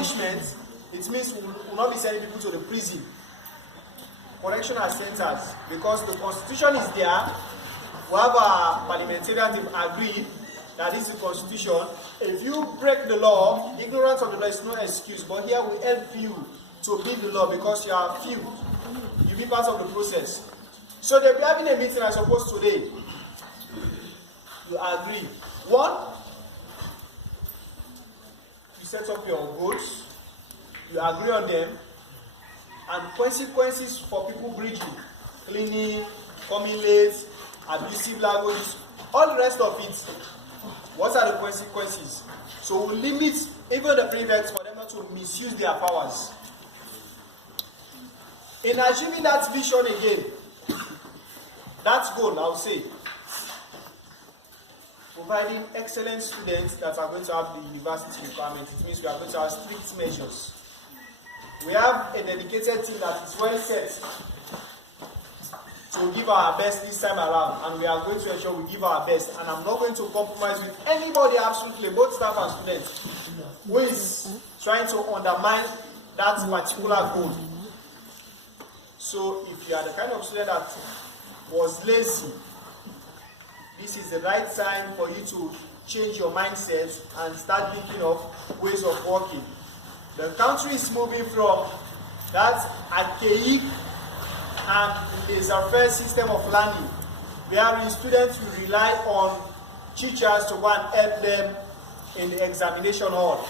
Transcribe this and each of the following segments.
admonishment, it means we will not be sending people to the prison, correctional centers, because the constitution is there. We have our parliamentarians agree that this is the constitution. If you break the law, ignorance of the law is no excuse. But here we help you to obey the law because you are few. You be part of the process. So they'll be having a meeting, I suppose, today. You agree. One, you set up your goals. You agree on them. And consequences for people breaching, cleaning, coming late, abusive language, all the rest of it. What are the consequences? So we limit even the prefects for them not to misuse their powers. In achieving that vision again, that goal, I would say, providing excellent students that are going to have the university requirement, it means we are going to have strict measures. We have a dedicated team that is well set to give our best this time around, and we are going to ensure we give our best. And I'm not going to compromise with anybody, absolutely, both staff and students, who is trying to undermine that particular goal. So if you are the kind of student that was lazy, this is the right time for you to change your mindset and start thinking of ways of working. The country is moving from that archaic and laissez-faire system of learning, wherein students will rely on teachers to go and help them in the examination hall.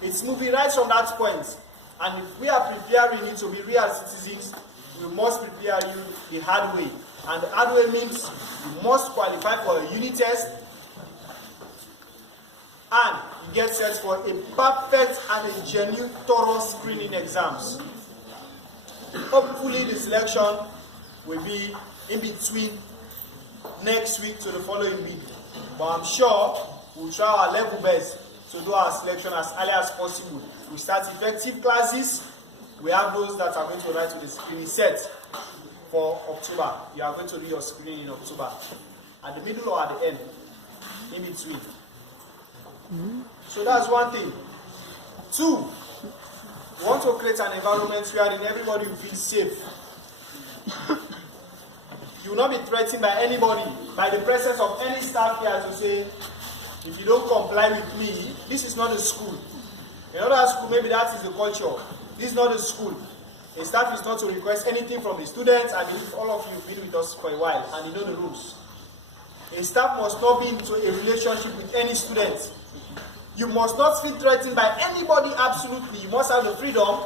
It's moving right from that point. And if we are preparing you to be real citizens, we must prepare you the hard way. And the hard way means you must qualify for a unit test, and you get set for a perfect and a genuine thorough screening exams. Hopefully the selection will be in between next week to the following week. But I'm sure we'll try our level best to do our selection as early as possible. We start effective classes. We have those that are going to write to the screening set for October. You are going to do your screening in October. At the middle or at the end? In between. So that's one thing. Two, we want to create an environment where everybody will feel safe. You will not be threatened by anybody, by the presence of any staff here to say, if you don't comply with me, this is not a school. In other school, maybe that is the culture. This is not a school. A staff is not to request anything from the students. I believe all of you have been with us for a while and you know the rules. A staff must not be into a relationship with any student. You must not feel threatened by anybody, absolutely. You must have the freedom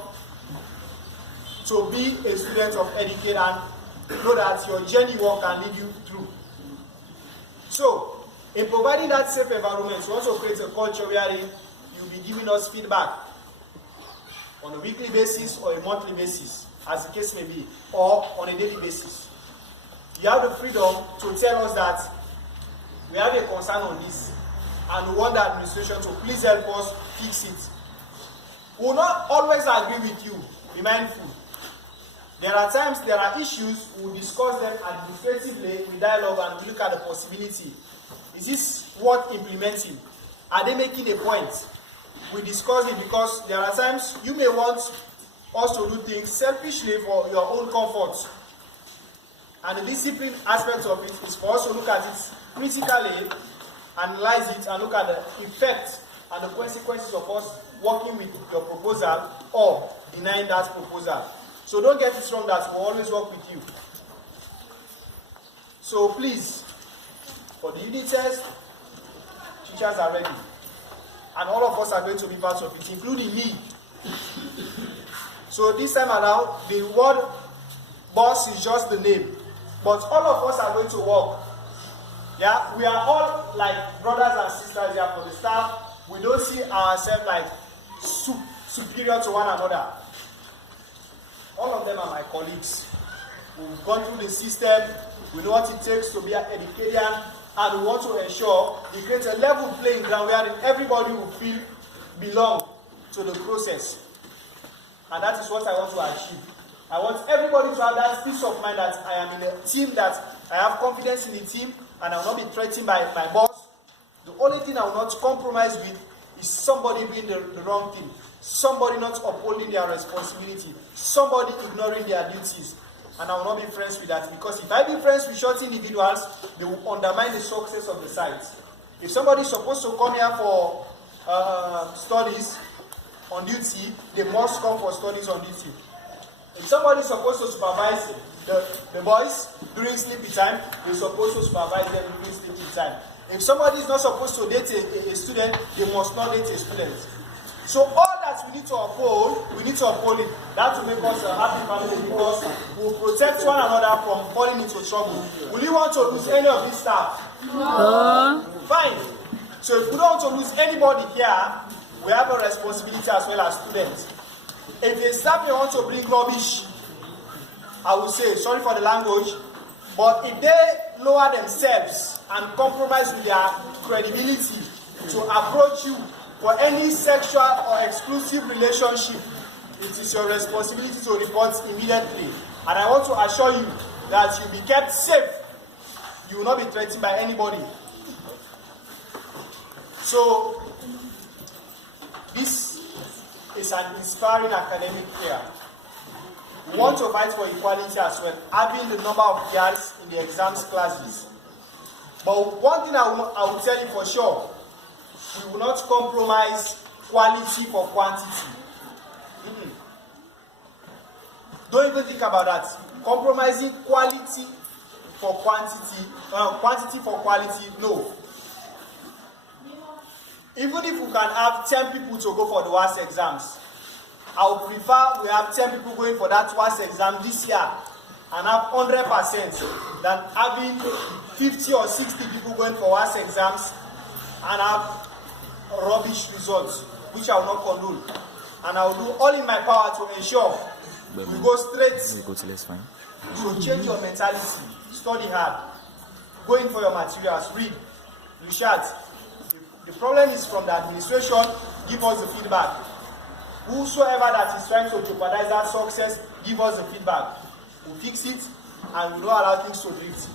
to be a student of etiquette and know that your journey work can lead you through. So, in providing that safe environment, we also create a culture where you'll be giving us feedback on a weekly basis or a monthly basis, as the case may be, or on a daily basis. You have the freedom to tell us that we have a concern on this, and we want the administration to please help us fix it. We will not always agree with you. Be mindful. There are times, there are issues, we will discuss them administratively, we dialogue and we look at the possibility. Is this worth implementing? Are they making a point? We discuss it because there are times you may want us to do things selfishly for your own comfort. And the discipline aspect of it is for us to look at it critically, analyze it, and look at the effect and the consequences of us working with your proposal or denying that proposal. So don't get it wrong that we'll always work with you. So please, for the unit test, teachers are ready. And all of us are going to be part of it, including me. So this time around, the word boss is just the name. But all of us are going to work. Yeah, we are all like brothers and sisters here for the staff. We don't see ourselves like superior to one another. All of them are my colleagues. We've gone through the system. We know what it takes to be an education, and we want to ensure we create a level playing ground where everybody will feel belong to the process. And that is what I want to achieve. I want everybody to have that peace of mind that I am in a team, that I have confidence in the team, and I will not be threatened by my boss. The only thing I will not compromise with is somebody doing the wrong thing, somebody not upholding their responsibility, somebody ignoring their duties. And I will not be friends with that, because if I be friends with short individuals, they will undermine the success of the site. If somebody is supposed to come here for studies on duty, they must come for studies on duty. If somebody is supposed to supervise the boys during sleepy time, we're supposed to supervise them during sleepy time. If somebody is not supposed to date a student, they must not date a student. So all that we need to uphold it. That will make us a happy family, because we will protect one another from falling into trouble. Will you want to lose any of this stuff? No. Fine. So if we don't want to lose anybody here, we have a responsibility as well as students. If a staff may want to bring rubbish, I will say, sorry for the language, but if they lower themselves and compromise with their credibility to approach you for any sexual or exclusive relationship, it is your responsibility to report immediately. And I want to assure you that you'll be kept safe. You will not be threatened by anybody. So, this is an inspiring academic year. We want to fight for equality as well, having the number of girls in the exams classes. But one thing I will tell you for sure, we will not compromise quality for quantity. Don't even think about that. Compromising quality for quantity, quantity for quality, no. Even if we can have 10 people to go for the WAS exams, I would prefer we have 10 people going for that WAS exam this year and have 100% than having 50 or 60 people going for WAS exams and have rubbish results, which I will not condone. And I will do all in my power to ensure we go straight. So change your mentality, study hard, go in for your materials, read, research. The problem is from the administration, give us the feedback. Whosoever that is trying to jeopardize that success, give us the feedback. We'll fix it and we don't allow things to drift.